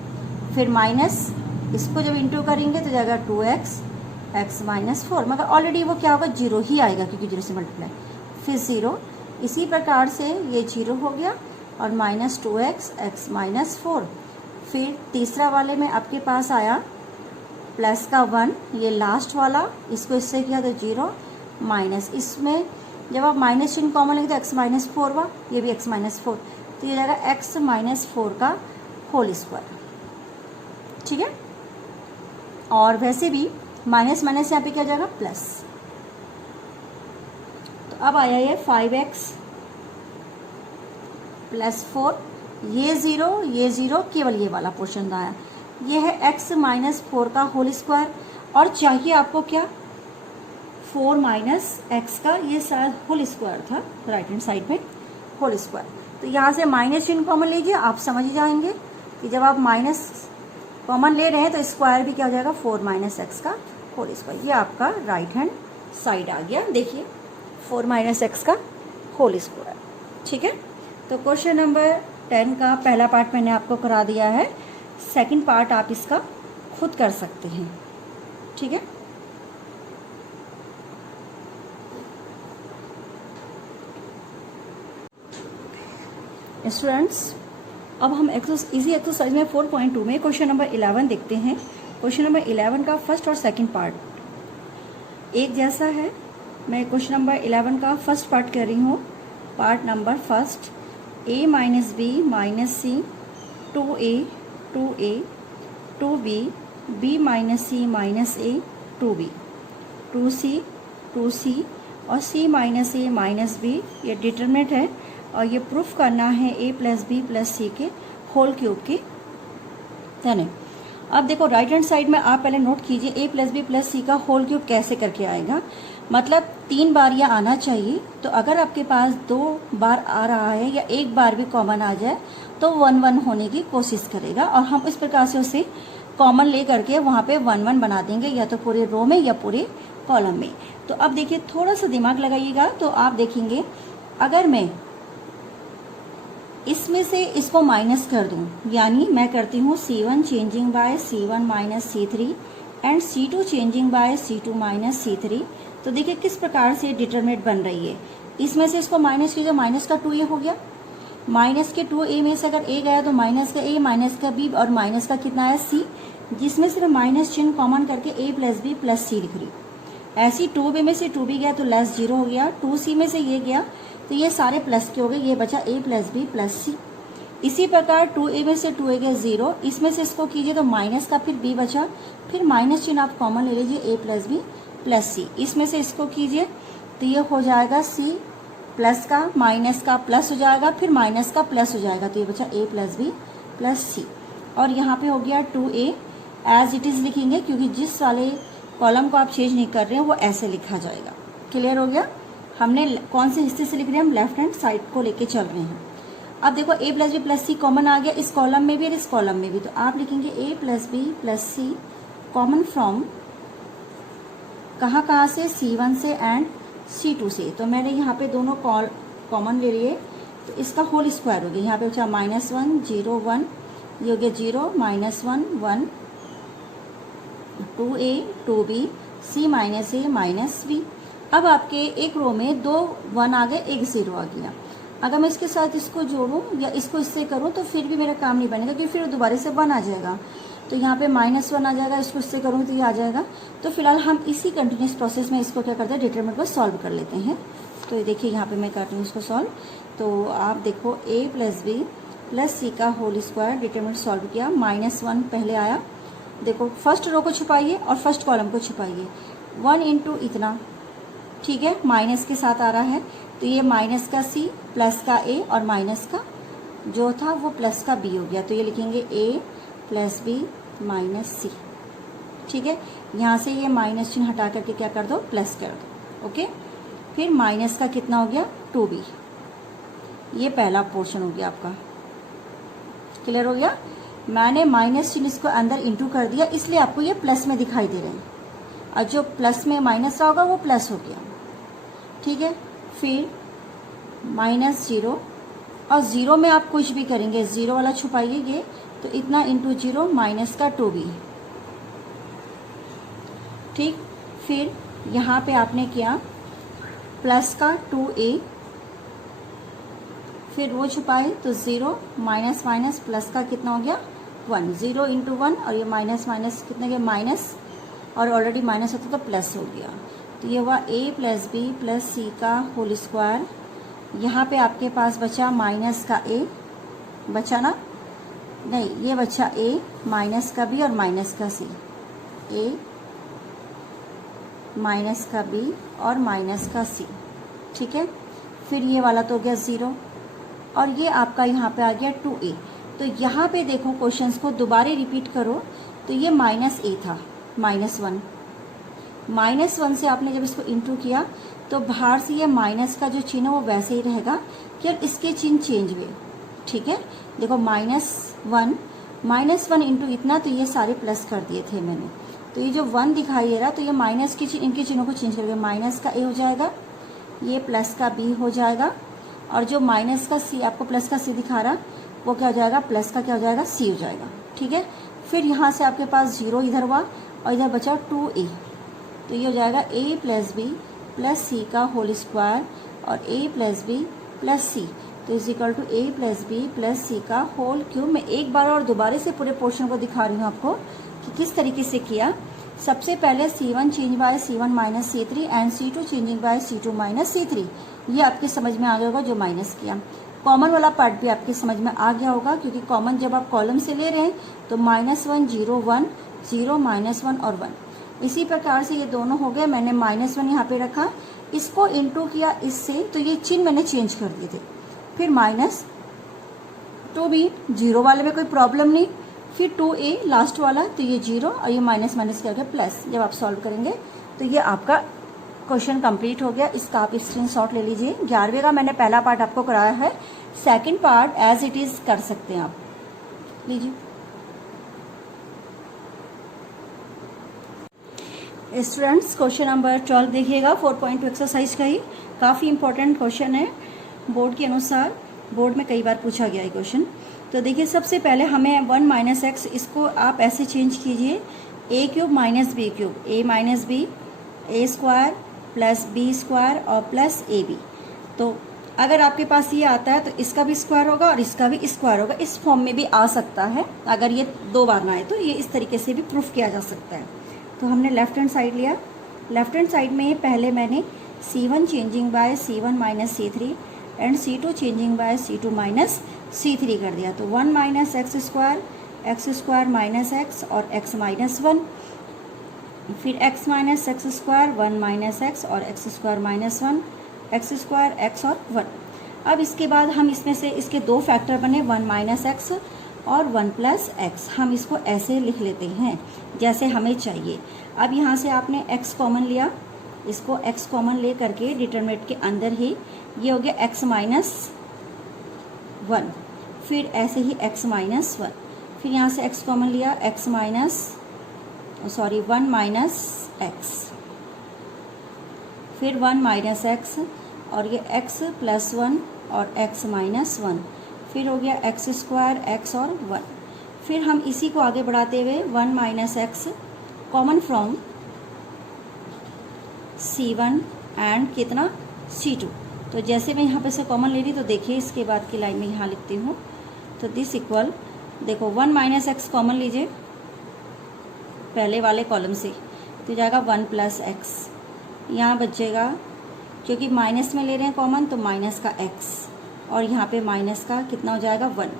फिर माइनस इसको जब इंटू करेंगे तो जाएगा 2x x - 4, मगर ऑलरेडी वो क्या होगा 0 ही आएगा क्योंकि 0 से मल्टीप्लाई, फिर 0। इसी प्रकार से ये 0 हो गया और -2x x - 4। फिर तीसरा वाले में आपके पास आया प्लस का 1, ये लास्ट वाला, इसको इससे किया तो 0 माइनस, इसमें जब आप माइनस चिन्ह कॉमन लेंगे तो x - 4 हुआ, ये भी x - 4, तो ये जाएगा x - 4 का होल स्क्वायर। ठीक है, और वैसे भी माइनस माइनस यहाँ पे क्या जाएगा प्लस। तो अब आया ये 5x + 4, ये 0 केवल ये वाला पोर्शन आया, ये है x - 4 का होल स्क्वायर, और चाहिए आपको क्या 4 - x का, ये शायद होल स्क्वायर था राइट हैंड साइड में, होल स्क्वायर। तो यहाँ से माइनस चिन्ह कॉमन लीजिए, आप समझ ही जाएंगे कि जब आप माइनस कॉमन ले रहे हैं तो स्क्वायर भी क्या हो जाएगा 4 - x का होल स्क्वायर। ये आपका राइट हैंड साइड आ गया, देखिए 4 - x का होल स्क्वायर। ठीक है, तो क्वेश्चन नंबर 10 का पहला पार्ट मैंने आपको करा दिया है, सेकंड पार्ट आप इसका खुद कर सकते हैं। ठीक है, स्टूडेंट्स अब हम इजी एक्सरसाइज में 4.2 में क्वेश्चन नंबर 11 देखते हैं। क्वेश्चन नंबर 11 का फर्स्ट और सेकंड पार्ट एक जैसा है। मैं क्वेश्चन नंबर 11 का फर्स्ट पार्ट कर रही हूँ। Part number first, a - b - c 2a 2a 2b b - c - a 2b 2c 2c और c - a - b ये डिटरमिनेंट है और ये प्रूफ करना है a + b + c के होल क्यूब की यानी। अब देखो राइट हैंड साइड में आप पहले नोट कीजिए a + b + c का होल क्यूब कैसे करके आएगा, मतलब 3 बार यह आना चाहिए। तो अगर आपके पास 2 बार आ रहा है या एक बार भी कॉमन आ जाए तो 1 1 होने की कोशिश करेगा, और हम इस प्रकार से उसे कॉमन ले करके वहाँ पे 1 1 बना देंगे, या तो पूरे रो में या पूरे कॉलम में। तो अब देखिए थोड़ा सा दिमाग लगाइएगा, तो आप देखेंगे अगर मैं इसमें से इसको माइनस कर दूं, यानी मैं करती हूँ C1 changing by C1 - C3 and C2 changing by C2 - C3, तो देखिए किस प्रकार से डिटरमिनेंट बन रही है। इसमें से इसको माइनस कीजिए, माइनस का 2 ये हो गया, माइनस के 2a में से अगर a गया तो माइनस का a, माइनस का b और माइनस का कितना है c, जिसमें सिर्फ माइनस चिन्ह कॉमन करके a plus b plus c लिख रही। ऐसी 2b में से 2b गया तो लेस 0 हो गया, 2c में से ये गया तो ये सारे प्लस के हो गए, ये बचा a plus b plus c। इसी प्रकार 2a में से 2a गया 0, इसमें से इसको कीजिए तो माइनस का फिर b बचा, फिर माइनस चिन्ह आप कॉमन ले लीजिए a plus b plus c। इसमें से इसको कीजिए तो ये हो जाएगा c प्लस का माइनस का प्लस हो जाएगा, फिर माइनस का प्लस हो जाएगा, तो ये बचा a plus b plus c। और यहाँ पे हो गया 2a एज इट इज लिखेंगे, क्योंकि जिस वाले कॉलम को आप चेंज नहीं कर रहे हैं वो ऐसे लिखा जाएगा। क्लियर हो गया? हमने कौन से हिस्से से लिख रहे हैं, हम लेफ्ट हैंड साइड को लेके चल रहे हैं। अब देखो a plus B plus C common आ गया इस कॉलम में भी और इस कॉलम में भी, तो आप लिखेंगे a plus B plus C common from कहाँ से, C1 से एंड C2 से। तो मैंने यहाँ पे दोनों कॉमन ले लिए, तो इसका होल स्क्वायर हो गया। यहाँ पे बचा -1 0 1, ये हो गया 0 -1 1, 2a 2b c minus a minus b। अब आपके एक रो में 2 1 आ गए, एक 0 आ गया। अगर मैं इसके साथ इसको जोड़ूं या इसको इससे करूं तो फिर भी मेरा काम नहीं बनेगा, क्योंकि फिर दोबारा से 1 आ जाएगा। तो यहाँ पे -1 आ जाएगा, इसको इससे करूँ तो ये आ जाएगा। तो फिलहाल हम इसी कंटिन्यूस प्रोसेस में इसको क्या करते हैं, डिटरमिनेंट को सॉल्व कर लेते हैं। तो ये देखिए यहाँ पे मैं कर रही हूँ इसको सॉल्व। तो आप देखो a plus B plus c का होल स्क्वायर डिटरमिनेंट सॉल्व किया, -1 पहले आया। देखो फर्स्ट रो को छुपाइए और फर्स्ट कॉलम को छुपाइए, 1 इंटू इतना, ठीक है, माइनस के साथ आ रहा है, तो ये माइनस का c प्लस का a और माइनस का जो था वो प्लस का b हो गया। तो ये लिखेंगे a प्लस बी माइनस सी, ठीक है। यहाँ से ये माइनस चिन्ह हटा करके क्या कर दो, प्लस कर दो, ओके। फिर माइनस का कितना हो गया 2b, ये पहला पोर्शन हो गया आपका। क्लियर हो गया? मैंने माइनस चिन्ह इसको अंदर इंटू कर दिया, इसलिए आपको ये प्लस में दिखाई दे रहे हैं, और जो प्लस में माइनस होगा वो प्लस हो गया, ठीक है। फिर -0 और 0 में आप कुछ भी करेंगे, 0 वाला छुपाइए ये, तो इतना इंटू 0 माइनस का 2b, ठीक। फिर यहाँ पे आपने किया प्लस का 2a, फिर वो छुपाए तो 0 माइनस माइनस प्लस का कितना हो गया 1, 0 इंटू 1, और ये माइनस माइनस कितना गया माइनस, और ऑलरेडी माइनस होता तो प्लस हो गया। तो ये हुआ a plus B plus c का होल स्क्वायर। यहाँ पे आपके पास बचा माइनस का a, बचा ना, नहीं ये बचा a माइनस का b और माइनस का c, a माइनस का b और माइनस का c, ठीक है। फिर ये वाला तो हो गया 0, और ये आपका यहाँ पे आ गया 2a। तो यहाँ पे देखो क्वेश्चंस को दोबारा रिपीट करो, तो ये -a था, -1 से आपने जब इसको इंटू किया तो बाहर से ये माइनस का जो चिन्ह है वो वैसे ही रहेगा, केवल इसके चिन्ह चेंज हुए, ठीक है। देखो -1 इंटू इतना, तो ये सारे प्लस कर दिए थे मैंने, तो ये जो 1 दिखाई दे रहा, तो ये माइनस के चिन्ह, इनके चिन्हों को चेंज करके माइनस का a हो जाएगा, ये प्लस का b हो जाएगा, और जो माइनस का c आपको प्लस का c दिखा रहा वो क्या हो जाएगा, प्लस का क्या हो जाएगा c हो जाएगा, ठीक है। फिर यहाँ से आपके पास 0 इधर हुआ और इधर बचा 2a, तो ये हो जाएगा a plus B plus c का होल स्क्वायर और a plus B plus c, तो is equal to a plus B plus c का होल क्यूब। मैं एक बार और दोबारा से पूरे पोर्शन को दिखा रही हूँ आपको कि किस तरीके से किया। सबसे पहले C1 change by C1 minus C3 and C2 changing by C2 minus C3, ये आपके समझ में आ गया होगा जो माइनस किया। कॉमन वाला पार्ट भी आपके समझ में आ गया होगा, क्योंकि कॉमन जब आप कॉलम से ले रहे हैं तो -1 0 1 0 -1 और 1, इसी प्रकार से ये दोनों हो गए। मैंने -1 यहाँ पे रखा, इसको इंटू किया इससे, तो ये चिन्ह मैंने चेंज कर दिए थे। फिर -2b 0 वाले में कोई प्रॉब्लम नहीं, फिर 2a लास्ट वाला, तो ये 0 और ये माइनस माइनस क्या हो गया प्लस। जब आप सॉल्व करेंगे तो ये आपका क्वेश्चन कंप्लीट हो गया। इसका आप स्क्रीनशॉट ले लीजिए। 11वें का मैंने पहला पार्ट आपको कराया है, second part as it is कर सकते हैं आप, लीजिए। स्टूडेंट्स क्वेश्चन नंबर 12 देखिएगा, 4.2 एक्सरसाइज का ही काफ़ी इंपॉर्टेंट क्वेश्चन है बोर्ड के अनुसार, बोर्ड में कई बार पूछा गया है क्वेश्चन। तो देखिए सबसे पहले हमें 1 माइनस एक्स, इसको आप ऐसे चेंज कीजिए, a cube minus B cube, a minus B, a square plus B square और प्लस ए बी। तो अगर आपके पास ये आता है तो इसका भी स्क्वायर होगा और इसका भी स्क्वायर होगा, इस फॉर्म में भी आ सकता है। अगर ये 2 बार ना आए तो ये इस तरीके से भी प्रूफ किया जा सकता है। तो हमने लेफ्ट हैंड साइड लिया। लेफ्ट हैंड साइड में पहले मैंने C1 changing by C1 minus C3 and C2 changing by C2 minus C3 कर दिया। तो 1 minus X square minus X और x माइनस 1, फिर x minus X square 1 minus X और x square minus 1, X square X और 1। अब इसके बाद हम इसमें से इसके 2 फैक्टर बने 1 माइनस एक्स और 1 प्लस एक्स। हम इसको ऐसे लिख लेते हैं जैसे हमें चाहिए। अब यहाँ से आपने x कॉमन लिया, इसको x कॉमन ले करके डिटरमिनेंट के अंदर ही ये हो गया x माइनस 1, फिर ऐसे ही x माइनस 1, फिर यहाँ से x कॉमन लिया, 1 माइनस x, फिर 1 माइनस x और ये x प्लस 1 और x माइनस 1, फिर हो गया x स्क्वायर x और 1। फिर हम इसी को आगे बढ़ाते हुए 1 minus x common from C1 and कितना C2। तो जैसे मैं यहाँ पे से कॉमन ले रही तो देखिए इसके बाद की लाइन में यहाँ लिखती हूँ। तो दिस इक्वल, देखो 1 माइनस एक्स कॉमन लीजिए पहले वाले कॉलम से, तो जाएगा 1 प्लस एक्स। यहाँ बचेगा, क्योंकि माइनस में ले रहे हैं कॉमन तो माइनस का x और यहाँ पे माइनस का कितना हो जाएगा 1,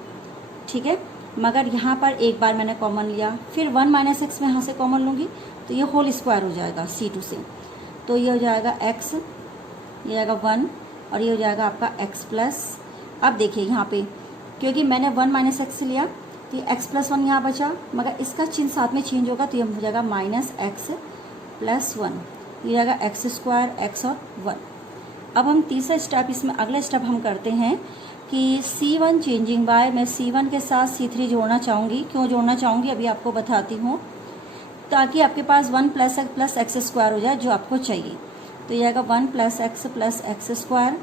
ठीक है। मगर यहाँ पर एक बार मैंने कॉमन लिया, फिर 1 माइनस एक्स में यहाँ से कॉमन लूँगी तो ये होल स्क्वायर हो जाएगा C2 से। तो ये हो जाएगा x, ये जाएगा 1 और ये हो जाएगा आपका x प्लस। अब देखिए यहाँ पे क्योंकि मैंने 1 माइनस एक्स लिया तो ये x प्लस 1 यहाँ बचा, मगर इसका चिन्ह साथ में चेंज होगा तो ये हो जाएगा माइनस एक्स प्लस 1, ये जाएगा एक्स स्क्वायर एक्स और 1। अब हम तीसरा स्टेप, इसमें अगला स्टेप हम करते हैं कि C1 चेंजिंग बाय, मैं C1 के साथ C3 जोड़ना चाहूँगी। क्यों जोड़ना चाहूँगी अभी आपको बताती हूँ, ताकि आपके पास 1 प्लस एक्स स्क्वायर हो जाए जो आपको चाहिए। तो ये आएगा 1 प्लस एक्स स्क्वायर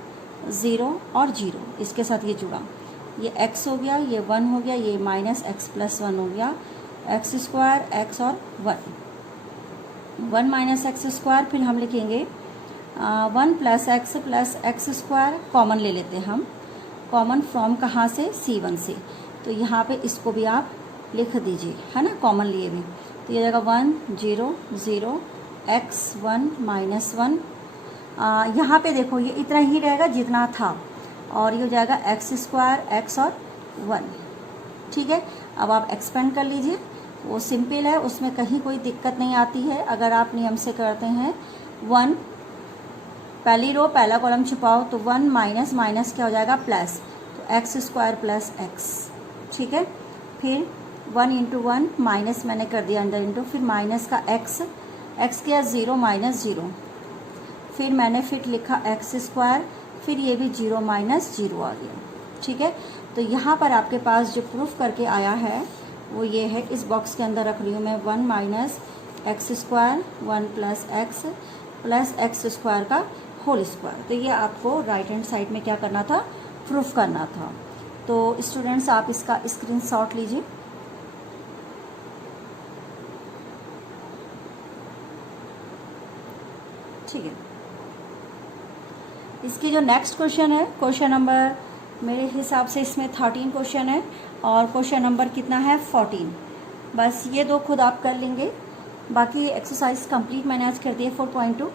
0 और 0, इसके साथ ये जुड़ा, ये x हो गया, ये 1 हो गया, ये माइनस एक्स प्लस 1 हो गया, एक्स स्क्वायर एक्स और 1 माइनस एक्स स्क्वायर। फिर हम लिखेंगे 1 प्लस एक्स स्क्वायर कॉमन ले लेते हैं हम, कॉमन फ्रॉम कहाँ से C1 से। तो यहाँ पे इसको भी आप लिख दीजिए, है ना, कॉमन लिए भी। तो ये जाएगा 1 0 0 x 1 माइनस 1। यहाँ पे देखो ये इतना ही रहेगा जितना था, और ये हो जाएगा एक्स स्क्वायर एक्स और 1, ठीक है। अब आप एक्सपेंड कर लीजिए, वो सिंपल है, उसमें कहीं कोई दिक्कत नहीं आती है अगर आप नियम से करते हैं। 1 पहली रो पहला कॉलम छुपाओ तो 1 माइनस माइनस क्या हो जाएगा प्लस, तो एक्स स्क्वायर प्लस एक्स, ठीक है। फिर 1 इंटू 1 माइनस मैंने कर दिया अंडर इंटू, फिर माइनस का एक्स किया 0 माइनस 0, फिर मैंने फिर लिखा एक्स स्क्वायर, फिर ये भी 0 माइनस 0 आ गया, ठीक है। तो यहाँ पर आपके पास जो प्रूफ करके आया है वो ये है, इस बॉक्स के अंदर रख रही हूँ मैं 1 minus X square 1 plus x square का होल स्क्वायर। तो ये आपको राइट हैंड साइड में क्या करना था, प्रूफ करना था। तो स्टूडेंट्स आप इसका स्क्रीनशॉट लीजिए। ठीक है, इसकी जो नेक्स्ट क्वेश्चन है, क्वेश्चन नंबर मेरे हिसाब से इसमें 13 क्वेश्चन है और क्वेश्चन नंबर कितना है 14। बस ये 2 खुद आप कर लेंगे, बाकी एक्सरसाइज कंप्लीट मैंने आज कर दिया 4.2।